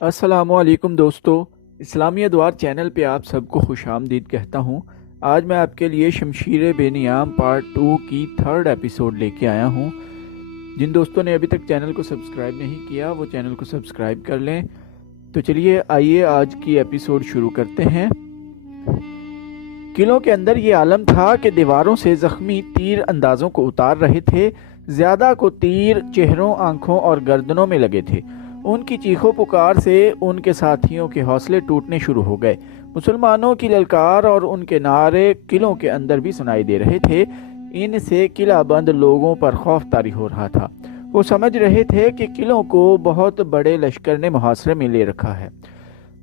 السلام علیکم دوستو، اسلامی ادوار چینل پہ آپ سب کو خوش آمدید کہتا ہوں۔ آج میں آپ کے لیے شمشیر بے نیام پارٹ 2 کی 3rd ایپیسوڈ لے کے آیا ہوں۔ جن دوستوں نے ابھی تک چینل کو سبسکرائب نہیں کیا وہ چینل کو سبسکرائب کر لیں۔ تو چلیے آئیے آج کی ایپیسوڈ شروع کرتے ہیں۔ قلعوں کے اندر یہ عالم تھا کہ دیواروں سے زخمی تیر اندازوں کو اتار رہے تھے۔ زیادہ کو تیر چہروں، آنکھوں اور گردنوں میں لگے تھے۔ ان کی چیخوں پکار سے ان کے ساتھیوں کے حوصلے ٹوٹنے شروع ہو گئے۔ مسلمانوں کی للکار اور ان کے نعرے قلعوں کے اندر بھی سنائی دے رہے تھے۔ ان سے قلعہ بند لوگوں پر خوف طاری ہو رہا تھا۔ وہ سمجھ رہے تھے کہ قلعوں کو بہت بڑے لشکر نے محاصرے میں لے رکھا ہے۔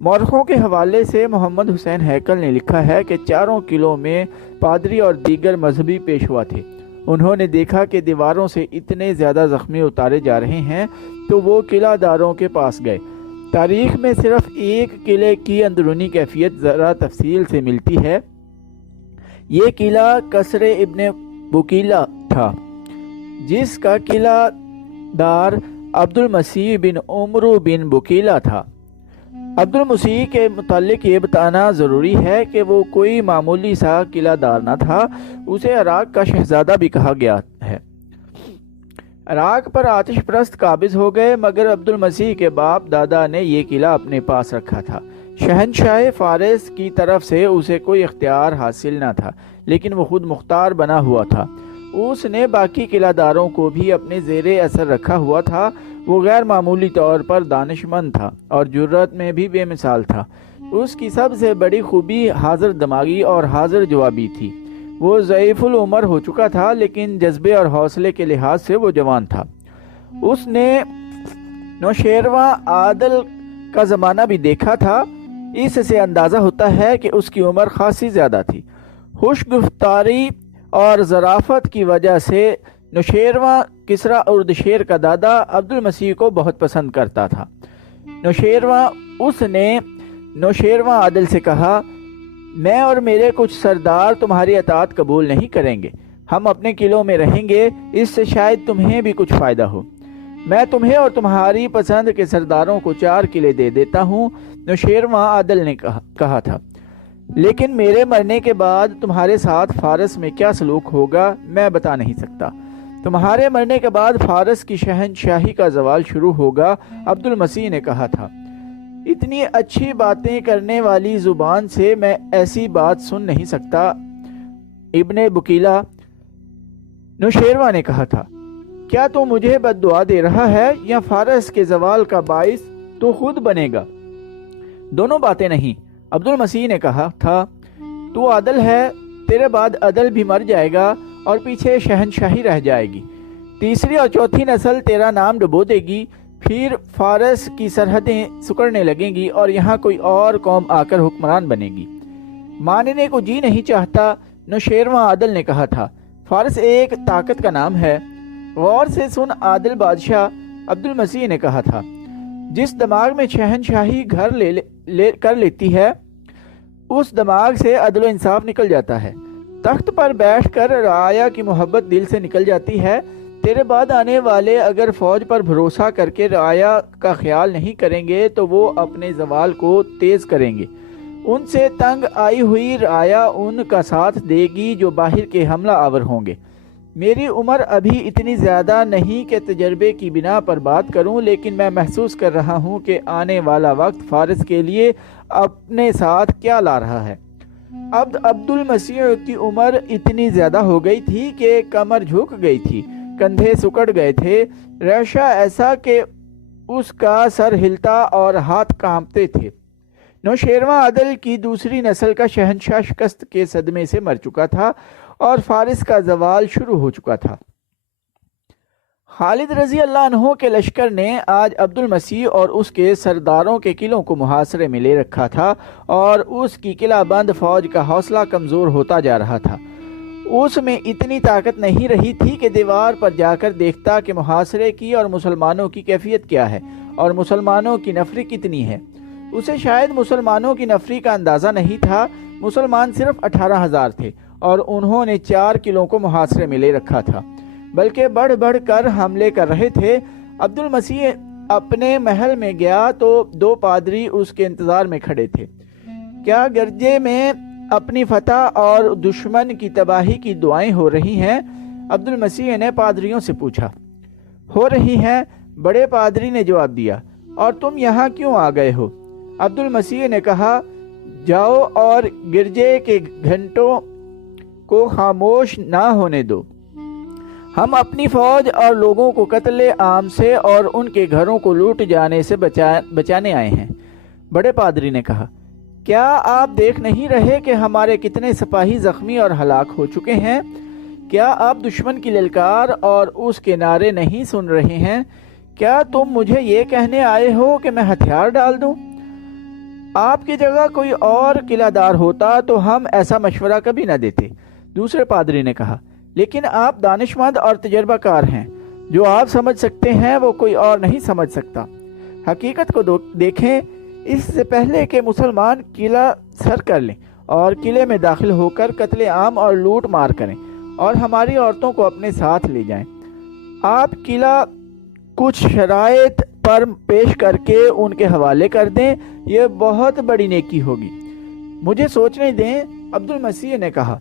مورخوں کے حوالے سے محمد حسین ہیکل نے لکھا ہے کہ چاروں قلعوں میں پادری اور دیگر مذہبی پیشوا تھے۔ انہوں نے دیکھا کہ دیواروں سے اتنے زیادہ زخمی اتارے جا رہے ہیں تو وہ قلعہ داروں کے پاس گئے۔ تاریخ میں صرف ایک قلعے کی اندرونی کیفیت ذرا تفصیل سے ملتی ہے۔ یہ قلعہ قصر ابن بکیلہ تھا، جس کا قلعہ دار عبد المسیح بن عمرو بن بکیلہ تھا۔ عبد المسیح کے متعلق یہ بتانا ضروری ہے کہ وہ کوئی معمولی سا قلعہ دار نہ تھا، اسے عراق کا شہزادہ بھی کہا گیا ہے۔ عراق پر آتش پرست قابض ہو گئے، مگر عبد المسیح کے باپ دادا نے یہ قلعہ اپنے پاس رکھا تھا۔ شہنشاہ فارس کی طرف سے اسے کوئی اختیار حاصل نہ تھا، لیکن وہ خود مختار بنا ہوا تھا۔ اس نے باقی قلعہ داروں کو بھی اپنے زیر اثر رکھا ہوا تھا۔ وہ غیر معمولی طور پر دانش مند تھا اور جرأت میں بھی بے مثال تھا۔ اس کی سب سے بڑی خوبی حاضر دماغی اور حاضر جوابی تھی۔ وہ ضعیف العمر ہو چکا تھا، لیکن جذبے اور حوصلے کے لحاظ سے وہ جوان تھا۔ اس نے نوشیروان عادل کا زمانہ بھی دیکھا تھا۔ اس سے اندازہ ہوتا ہے کہ اس کی عمر خاصی زیادہ تھی۔ خوش گفتاری اور ظرافت کی وجہ سے نوشیروان کسریٰ اردشیر کا دادا عبد المسیح کو بہت پسند کرتا تھا۔ اس نے نوشیروان عادل سے کہا، میں اور میرے کچھ سردار تمہاری اطاعت قبول نہیں کریں گے۔ ہم اپنے قلعوں میں رہیں گے، اس سے شاید تمہیں بھی کچھ فائدہ ہو۔ میں تمہیں اور تمہاری پسند کے سرداروں کو 4 قلعے دے دیتا ہوں، نوشیروان عادل نے کہا تھا۔ لیکن میرے مرنے کے بعد تمہارے ساتھ فارس میں کیا سلوک ہوگا میں بتا نہیں سکتا۔ تمہارے مرنے کے بعد فارس کی شہنشاہی کا زوال شروع ہوگا، عبد المسیح نے کہا تھا۔ اتنی اچھی باتیں کرنے والی زبان سے میں ایسی بات سن نہیں سکتا، ابن بکیلہ، نوشیروان نے کہا تھا۔ کیا تو مجھے بد دعا دے رہا ہے یا فارس کے زوال کا باعث تو خود بنے گا؟ دونوں باتیں نہیں، عبد المسیح نے کہا تھا۔ تو عادل ہے، تیرے بعد عدل بھی مر جائے گا اور پیچھے شہنشاہی رہ جائے گی۔ تیسری اور چوتھی نسل تیرا نام ڈبو دے گی، پھر فارس کی سرحدیں سکڑنے لگیں گی اور یہاں کوئی اور قوم آ کر حکمران بنے گی۔ ماننے کو جی نہیں چاہتا، نوشیروان عادل نے کہا تھا۔ فارس ایک طاقت کا نام ہے، غور سے سن عادل بادشاہ، عبد المسیح نے کہا تھا۔ جس دماغ میں شہنشاہی گھر کر لیتی ہے، اس دماغ سے عدل و انصاف نکل جاتا ہے۔ تخت پر بیٹھ کر رعایا کی محبت دل سے نکل جاتی ہے۔ تیرے بعد آنے والے اگر فوج پر بھروسہ کر کے رعایا کا خیال نہیں کریں گے تو وہ اپنے زوال کو تیز کریں گے۔ ان سے تنگ آئی ہوئی رعایا ان کا ساتھ دے گی جو باہر کے حملہ آور ہوں گے۔ میری عمر ابھی اتنی زیادہ نہیں کہ تجربے کی بنا پر بات کروں، لیکن میں محسوس کر رہا ہوں کہ آنے والا وقت فارس کے لیے اپنے ساتھ کیا لا رہا ہے۔ اب عبد المسیح کی عمر اتنی زیادہ ہو گئی تھی کہ کمر جھک گئی تھی، کندھے سکڑ گئے تھے، ریشہ ایسا کہ اس کا سر ہلتا اور ہاتھ کانپتے تھے۔ نوشیروان عادل کی دوسری نسل کا شہنشاہ شکست کے صدمے سے مر چکا تھا اور فارس کا زوال شروع ہو چکا تھا۔ خالد رضی اللہ عنہ کے لشکر نے آج عبد المسیح اور اس کے سرداروں کے قلعوں کو محاصرے میں لے رکھا تھا اور اس کی قلعہ بند فوج کا حوصلہ کمزور ہوتا جا رہا تھا۔ اس میں اتنی طاقت نہیں رہی تھی کہ دیوار پر جا کر دیکھتا کہ محاصرے کی اور مسلمانوں کی کیفیت کیا ہے اور مسلمانوں کی نفری کتنی ہے۔ اسے شاید مسلمانوں کی نفری کا اندازہ نہیں تھا۔ مسلمان صرف 18,000 تھے اور انہوں نے 4 قلعوں کو محاصرے میں لے رکھا تھا، بلکہ بڑھ بڑھ کر حملے کر رہے تھے۔ عبد المسیح اپنے محل میں گیا تو 2 پادری اس کے انتظار میں کھڑے تھے۔ کیا گرجے میں اپنی فتح اور دشمن کی تباہی کی دعائیں ہو رہی ہیں؟ عبد المسیح نے پادریوں سے پوچھا۔ ہو رہی ہیں، بڑے پادری نے جواب دیا۔ اور تم یہاں کیوں آ گئے ہو؟ عبد المسیح نے کہا، جاؤ اور گرجے کے گھنٹوں کو خاموش نہ ہونے دو۔ ہم اپنی فوج اور لوگوں کو قتل عام سے اور ان کے گھروں کو لوٹ جانے سے بچانے آئے ہیں۔ بڑے پادری نے کہا، کیا آپ دیکھ نہیں رہے کہ ہمارے کتنے سپاہی زخمی اور ہلاک ہو چکے ہیں؟ کیا آپ دشمن کی للکار اور اس کے نعرے نہیں سن رہے ہیں؟ کیا تم مجھے یہ کہنے آئے ہو کہ میں ہتھیار ڈال دوں؟ آپ کی جگہ کوئی اور قلعہ دار ہوتا تو ہم ایسا مشورہ کبھی نہ دیتے۔ دوسرے پادری نے کہا، لیکن آپ دانش مند اور تجربہ کار ہیں، جو آپ سمجھ سکتے ہیں وہ کوئی اور نہیں سمجھ سکتا۔ حقیقت کو دیکھیں، اس سے پہلے کہ مسلمان قلعہ سر کر لیں اور قلعے میں داخل ہو کر قتل عام اور لوٹ مار کریں اور ہماری عورتوں کو اپنے ساتھ لے جائیں، آپ قلعہ کچھ شرائط پر پیش کر کے ان کے حوالے کر دیں، یہ بہت بڑی نیکی ہوگی۔ مجھے سوچنے دیں، عبد المسیح نے کہا۔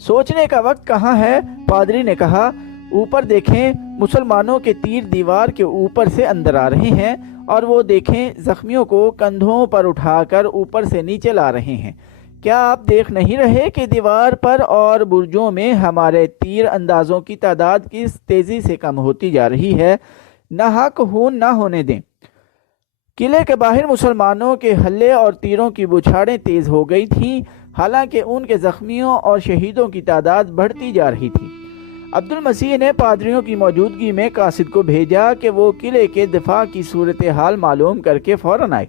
سوچنے کا وقت کہاں ہے؟ پادری نے کہا، اوپر دیکھیں، مسلمانوں کے تیر دیوار کے اوپر سے اندر آ رہے ہیں اور وہ دیکھیں زخمیوں کو کندھوں پر اٹھا کر اوپر سے نیچے لا رہے ہیں۔ کیا آپ دیکھ نہیں رہے کہ دیوار پر اور برجوں میں ہمارے تیر اندازوں کی تعداد کس تیزی سے کم ہوتی جا رہی ہے؟ ناحق خون نہ ہونے دیں۔ قلعے کے باہر مسلمانوں کے حلے اور تیروں کی بچھاڑیں تیز ہو گئی تھیں، حالانکہ ان کے زخمیوں اور شہیدوں کی تعداد بڑھتی جا رہی تھی۔ عبد المسیح نے پادریوں کی موجودگی میں قاصد کو بھیجا کہ وہ قلعے کے دفاع کی صورتحال معلوم کر کے فوراً آئے۔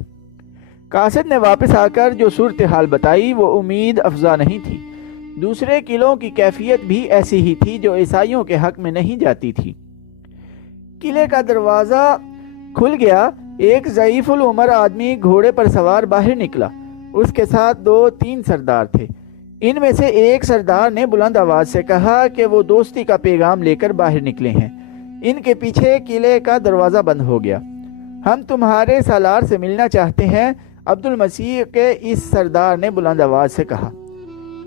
قاصد نے واپس آ کر جو صورتحال بتائی وہ امید افزا نہیں تھی۔ دوسرے قلعوں کی کیفیت بھی ایسی ہی تھی جو عیسائیوں کے حق میں نہیں جاتی تھی۔ قلعے کا دروازہ کھل گیا، ایک ضعیف العمر آدمی گھوڑے پر سوار باہر نکلا۔ اس کے ساتھ 2-3 سردار تھے۔ ان میں سے ایک سردار نے بلند آواز سے کہا کہ وہ دوستی کا پیغام لے کر باہر نکلے ہیں۔ ان کے پیچھے قلعے کا دروازہ بند ہو گیا۔ ہم تمہارے سالار سے ملنا چاہتے ہیں، عبد المسیح کے اس سردار نے بلند آواز سے کہا۔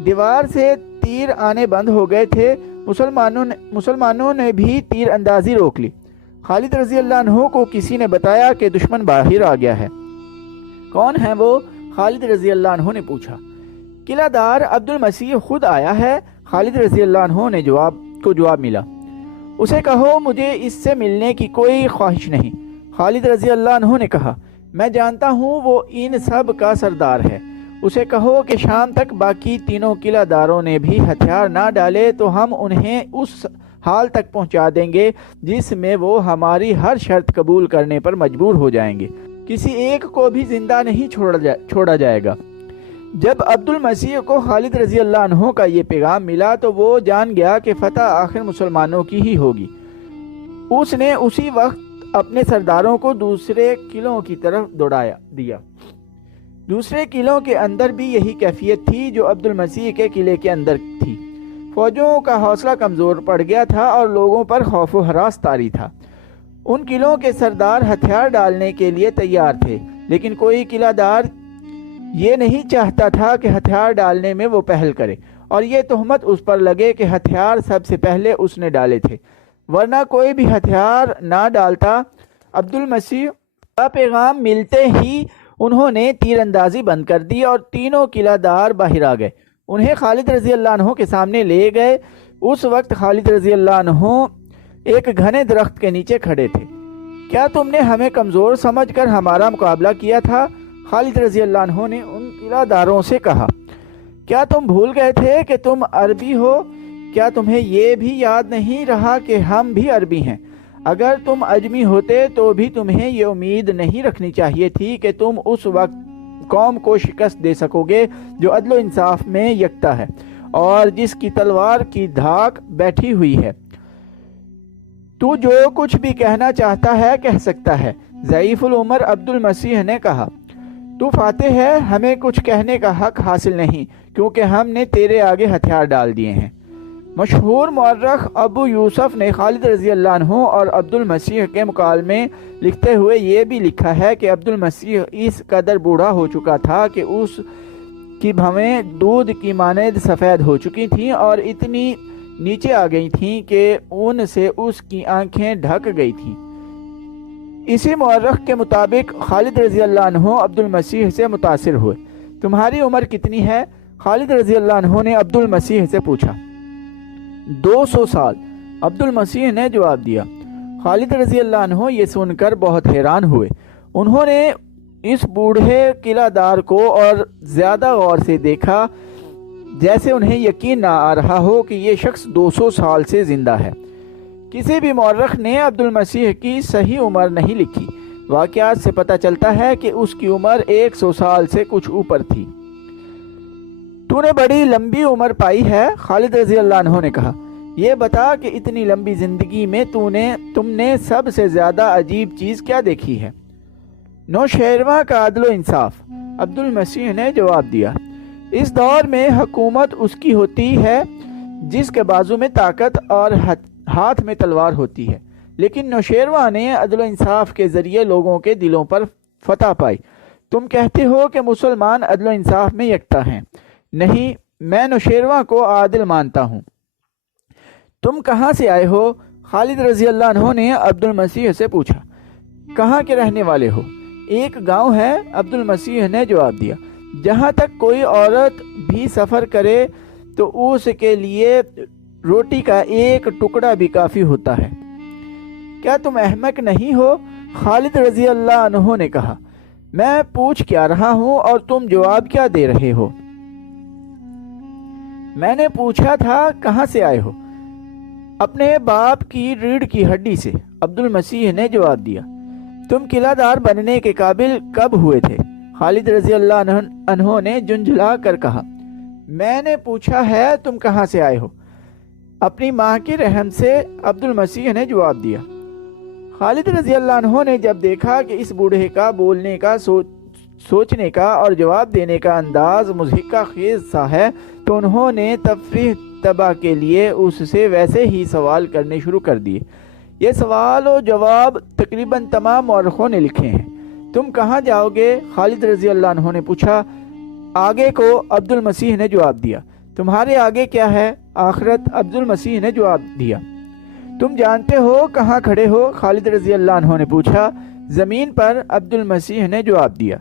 دیوار سے تیر آنے بند ہو گئے تھے۔ مسلمانوں نے بھی تیر اندازی روک لی۔ خالد رضی اللہ عنہ کو کسی نے بتایا کہ دشمن باہر آ گیا ہے۔ کون ہے وہ؟ خالد رضی اللہ عنہ نے پوچھا۔ قلعہ دار عبد المسیح خود آیا ہے، خالد رضی اللہ عنہ نے جواب ملا۔ اسے کہو مجھے اس سے ملنے کی کوئی خواہش نہیں۔ خالد رضی اللہ عنہ نے کہا، میں جانتا ہوں وہ ان سب کا سردار ہے۔ اسے کہو کہ شام تک باقی تینوں قلعہ داروں نے بھی ہتھیار نہ ڈالے تو ہم انہیں اس حال تک پہنچا دیں گے جس میں وہ ہماری ہر شرط قبول کرنے پر مجبور ہو جائیں گے۔ کسی ایک کو بھی زندہ نہیں چھوڑا جائے گا۔ جب عبد المسیح کو خالد رضی اللہ عنہ کا یہ پیغام ملا تو وہ جان گیا کہ فتح آخر مسلمانوں کی ہی ہوگی۔ اس نے اسی وقت اپنے سرداروں کو دوسرے قلعوں کی طرف دوڑا دیا۔ دوسرے قلعوں کے اندر بھی یہی کیفیت تھی جو عبد المسیح کے قلعے کے اندر تھی۔ فوجوں کا حوصلہ کمزور پڑ گیا تھا اور لوگوں پر خوف و ہراس طاری تھا۔ ان قلعوں کے سردار ہتھیار ڈالنے کے لیے تیار تھے، لیکن کوئی قلعہ دار یہ نہیں چاہتا تھا کہ ہتھیار ڈالنے میں وہ پہل کرے اور یہ تہمت اس پر لگے کہ ہتھیار سب سے پہلے اس نے ڈالے تھے، ورنہ کوئی بھی ہتھیار نہ ڈالتا۔ عبد المسیح کا پیغام ملتے ہی انہوں نے تیر اندازی بند کر دی اور تینوں قلعہ دار باہر آ گئے۔ انہیں خالد رضی اللہ عنہ کے سامنے لے گئے۔ اس وقت خالد رضی اللہ عنہ ایک گھنے درخت کے نیچے کھڑے تھے۔ کیا تم نے ہمیں کمزور سمجھ کر ہمارا مقابلہ کیا تھا؟ خالد رضی اللہ عنہ نے ان قلعہ داروں سے کہا۔ کیا تم بھول گئے تھے کہ تم عربی ہو؟ کیا تمہیں یہ بھی یاد نہیں رہا کہ ہم بھی عربی ہیں؟ اگر تم اجمی ہوتے تو بھی تمہیں یہ امید نہیں رکھنی چاہیے تھی کہ تم اس وقت قوم کو شکست دے سکو گے جو عدل و انصاف میں یکتا ہے اور جس کی تلوار کی دھاک بیٹھی ہوئی ہے۔ تو جو کچھ بھی کہنا چاہتا ہے کہہ سکتا ہے، ضعیف العمر عبد المسیح نے کہا۔ تو فاتح ہے، ہمیں کچھ کہنے کا حق حاصل نہیں کیونکہ ہم نے تیرے آگے ہتھیار ڈال دیے ہیں۔ مشہور مورخ ابو یوسف نے خالد رضی اللہ عنہ اور عبد المسیح کے مکالمے لکھتے ہوئے یہ بھی لکھا ہے کہ عبد المسیح اس قدر بوڑھا ہو چکا تھا کہ اس کی بھویں دودھ کی مانند سفید ہو چکی تھیں اور اتنی نیچے آ گئی تھیں کہ ان سے اس کی آنکھیں ڈھک گئی تھیں۔ اسی مورخ کے مطابق خالد رضی اللہ عنہ عبد المسیح سے متاثر ہوئے۔ تمہاری عمر کتنی ہے؟ خالد رضی اللہ عنہ نے عبد المسیح سے پوچھا۔ 200 سال، عبد المسیح نے جواب دیا۔ خالد رضی اللہ عنہ یہ سن کر بہت حیران ہوئے۔ انہوں نے اس بوڑھے قلعہ دار کو اور زیادہ غور سے دیکھا، جیسے انہیں یقین نہ آ رہا ہو کہ یہ شخص 200 سال سے زندہ ہے۔ کسی بھی مورخ نے عبد المسیح کی صحیح عمر نہیں لکھی۔ واقعات سے پتہ چلتا ہے کہ اس کی عمر 100 سال سے کچھ اوپر تھی۔ تو نے بڑی لمبی عمر پائی ہے، خالد رضی اللہ عنہ نے کہا۔ یہ بتا کہ اتنی لمبی زندگی میں تم نے سب سے زیادہ عجیب چیز کیا دیکھی ہے؟ نوشیروان کا عدل و انصاف، عبد المسیح نے جواب دیا۔ اس دور میں حکومت اس کی ہوتی ہے جس کے بازو میں طاقت اور ہاتھ میں تلوار ہوتی ہے، لیکن نوشیروان نے عدل و انصاف کے ذریعے لوگوں کے دلوں پر فتح پائی۔ تم کہتے ہو کہ مسلمان عدل و انصاف میں یکتا ہیں۔ نہیں، میں نوشیروان کو عادل مانتا ہوں۔ تم کہاں سے آئے ہو؟ خالد رضی اللہ عنہ نے عبد المسیح سے پوچھا۔ کہاں کے رہنے والے ہو؟ ایک گاؤں ہے، عبد المسیح نے جواب دیا۔ جہاں تک کوئی عورت بھی سفر کرے تو اس کے لیے روٹی کا ایک ٹکڑا بھی کافی ہوتا ہے۔ کیا تم احمق نہیں ہو؟ خالد رضی اللہ عنہ نے کہا۔ میں پوچھ کیا رہا ہوں اور تم جواب کیا دے رہے ہو؟ میں نے پوچھا تھا کہاں سے آئے ہو؟ اپنے باپ کی ریڑھ کی ہڈی سے، عبد المسیح نے جواب دیا۔ تم قلعہ دار بننے کے قابل کب ہوئے تھے؟ خالد رضی اللہ عنہ نے جھنجھلا کر کہا۔ میں نے پوچھا ہے تم کہاں سے آئے ہو؟ اپنی ماں کی رحم سے، عبد المسیح نے جواب دیا۔ خالد رضی اللہ عنہ نے جب دیکھا کہ اس بوڑھے کا بولنے کا سوچنے کا اور جواب دینے کا انداز مضحکہ خیز سا ہے تو انہوں نے تفریح طبع کے لیے اس سے ویسے ہی سوال کرنے شروع کر دیے۔ یہ سوال و جواب تقریباً تمام مورخوں نے لکھے ہیں۔ تم کہاں جاؤ گے؟ خالد رضی اللہ عنہ نے پوچھا۔ آگے کو، عبد المسیح نے جواب دیا۔ تمہارے آگے کیا ہے؟ آخرت، عبد المسیح نے جواب دیا۔ تم جانتے ہو کہاں کھڑے ہو؟ خالد رضی اللہ عنہ نے پوچھا۔ زمین پر، عبد المسیح نے جواب دیا۔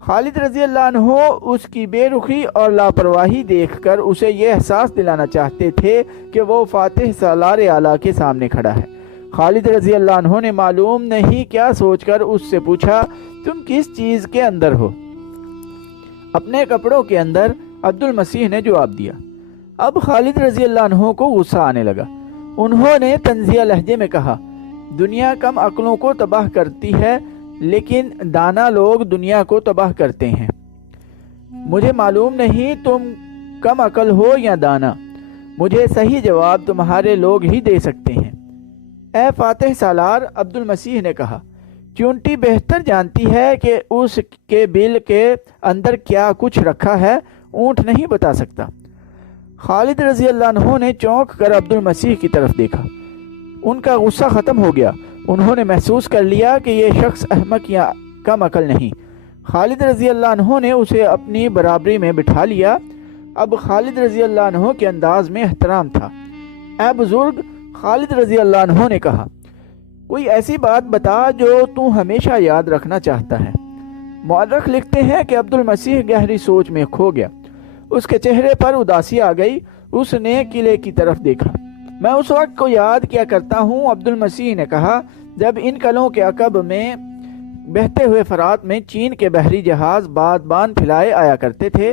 خالد رضی اللہ عنہ اس کی بے رخی اور لاپرواہی دیکھ کر اسے یہ احساس دلانا چاہتے تھے کہ وہ فاتح سالار اعلیٰ کے سامنے کھڑا ہے۔ خالد رضی اللہ عنہ نے معلوم نہیں کیا سوچ کر اس سے پوچھا، تم کس چیز کے اندر ہو؟ اپنے کپڑوں کے اندر، عبد المسیح نے جواب دیا۔ اب خالد رضی اللہ عنہ کو غصہ آنے لگا۔ انہوں نے طنزیہ لہجے میں کہا، دنیا کم عقلوں کو تباہ کرتی ہے لیکن دانا لوگ دنیا کو تباہ کرتے ہیں۔ مجھے معلوم نہیں تم کم عقل ہو یا دانا، مجھے صحیح جواب تمہارے لوگ ہی دے سکتے ہیں۔ اے فاتح سالار، عبد المسیح نے کہا، چونٹی بہتر جانتی ہے کہ اس کے بل کے اندر کیا کچھ رکھا ہے، اونٹ نہیں بتا سکتا۔ خالد رضی اللہ عنہ نے چونک کر عبد المسیح کی طرف دیکھا۔ ان کا غصہ ختم ہو گیا۔ انہوں نے محسوس کر لیا کہ یہ شخص احمق یا کم عقل نہیں۔ خالد رضی اللہ عنہ نے اسے اپنی برابری میں بٹھا لیا۔ اب خالد رضی اللہ عنہ کے انداز میں احترام تھا۔ اے بزرگ، خالد رضی اللہ عنہ نے کہا، کوئی ایسی بات بتا جو تو ہمیشہ یاد رکھنا چاہتا ہے۔ مورخ لکھتے ہیں کہ عبد المسیح گہری سوچ میں کھو گیا۔ اس کے چہرے پر اداسی آ گئی۔ اس نے قلعے کی طرف دیکھا۔ میں اس وقت کو یاد کیا کرتا ہوں، عبد المسیح نے کہا، جب ان قلعوں کے عقب میں بہتے ہوئے فرات میں چین کے بحری جہاز بادبان پھیلائے آیا کرتے تھے۔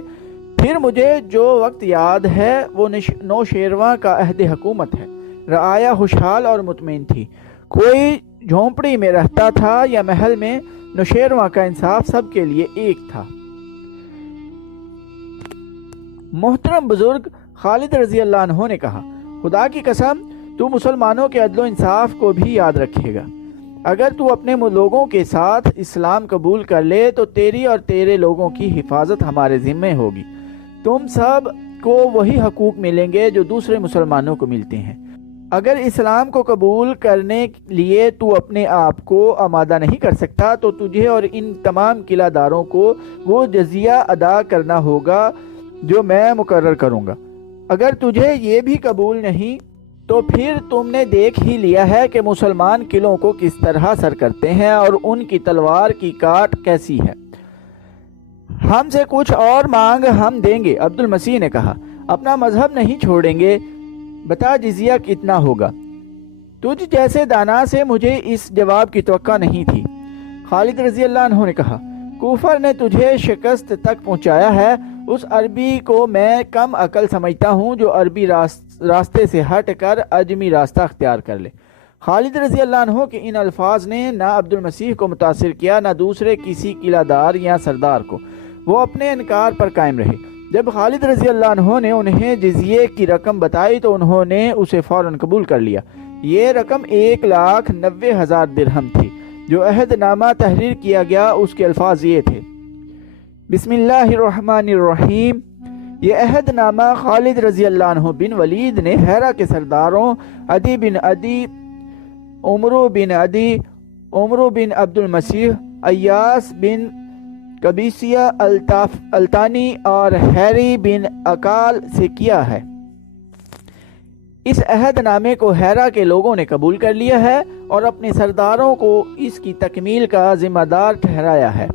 پھر مجھے جو وقت یاد ہے وہ نوشیروان کا عہد حکومت ہے۔ رعایا خوشحال اور مطمئن تھی۔ کوئی جھونپڑی میں رہتا تھا یا محل میں، نوشیروان کا انصاف سب کے لیے ایک تھا۔ محترم بزرگ، خالد رضی اللہ عنہ نے کہا، خدا کی قسم تو مسلمانوں کے عدل و انصاف کو بھی یاد رکھے گا۔ اگر تو اپنے لوگوں کے ساتھ اسلام قبول کر لے تو تیری اور تیرے لوگوں کی حفاظت ہمارے ذمے ہوگی۔ تم سب کو وہی حقوق ملیں گے جو دوسرے مسلمانوں کو ملتے ہیں۔ اگر اسلام کو قبول کرنے لیے تو اپنے آپ کو آمادہ نہیں کر سکتا تو تجھے اور ان تمام قلعہ داروں کو وہ جزیہ ادا کرنا ہوگا جو میں مقرر کروں گا۔ اگر تجھے یہ بھی قبول نہیں تو پھر تم نے دیکھ ہی لیا ہے کہ مسلمان قلعوں کو کس طرح سر کرتے ہیں اور ان کی تلوار کی کاٹ کیسی ہے۔ ہم سے کچھ اور مانگ، ہم دیں گے۔ عبد المسیح نے کہا، اپنا مذہب نہیں چھوڑیں گے، بتا جزیہ کتنا ہوگا؟ تجھ جیسے دانا سے مجھے اس جواب کی توقع نہیں تھی۔ خالد رضی اللہ عنہ نے کہا، کفر نے تجھے شکست تک پہنچایا ہے، اس عربی کو میں کم عقل سمجھتا ہوں جو عربی راستے سے ہٹ کر عجمی راستہ اختیار کر لے۔ خالد رضی اللہ عنہ کے ان الفاظ نے نہ عبد المسیح کو متاثر کیا نہ دوسرے کسی قلعہ دار یا سردار کو۔ وہ اپنے انکار پر قائم رہے۔ جب خالد رضی اللہ عنہ نے انہیں جزیے کی رقم بتائی تو انہوں نے اسے فوراً قبول کر لیا۔ یہ رقم 1,90,000 درہم تھی۔ جو عہد نامہ تحریر کیا گیا اس کے الفاظ یہ تھے، بسم اللہ الرحمن الرحیم۔ یہ عہد نامہ خالد رضی اللہ عنہ بن ولید نے ہیرا کے سرداروں عدی بن عدی، عمرو بن عدی، عمرو بن عبد المسیح، ایاس بن قبیسیہ التانی اور ہیری بن اکال سے کیا ہے۔ اس عہد نامے کو ہیرا کے لوگوں نے قبول کر لیا ہے اور اپنے سرداروں کو اس کی تکمیل کا ذمہ دار ٹھہرایا ہے۔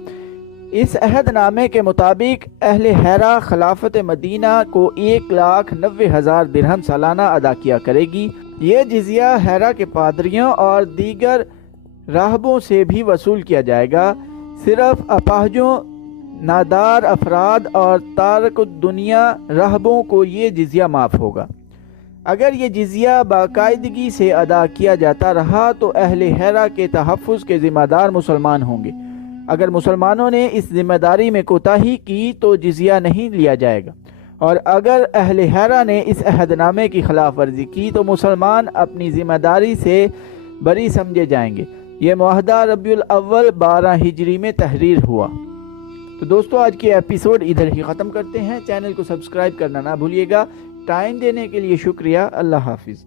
اس عہد نامے کے مطابق اہل ہیرا خلافت مدینہ کو 1,90,000 درہم سالانہ ادا کیا کرے گی۔ یہ جزیہ ہیرا کے پادریوں اور دیگر راہبوں سے بھی وصول کیا جائے گا۔ صرف اپاہجوں، نادار افراد اور تارک الدنیا راہبوں کو یہ جزیہ معاف ہوگا۔ اگر یہ جزیہ باقاعدگی سے ادا کیا جاتا رہا تو اہل ہیرا کے تحفظ کے ذمہ دار مسلمان ہوں گے۔ اگر مسلمانوں نے اس ذمہ داری میں کوتاہی کی تو جزیہ نہیں لیا جائے گا، اور اگر اہل ہیرا نے اس عہد نامے کی خلاف ورزی کی تو مسلمان اپنی ذمہ داری سے بری سمجھے جائیں گے۔ یہ معاہدہ ربیع الاول 12 ہجری میں تحریر ہوا۔ تو دوستو، آج کی ایپیسوڈ ادھر ہی ختم کرتے ہیں۔ چینل کو سبسکرائب کرنا نہ بھولیے گا۔ ٹائم دینے کے لیے شکریہ۔ اللہ حافظ۔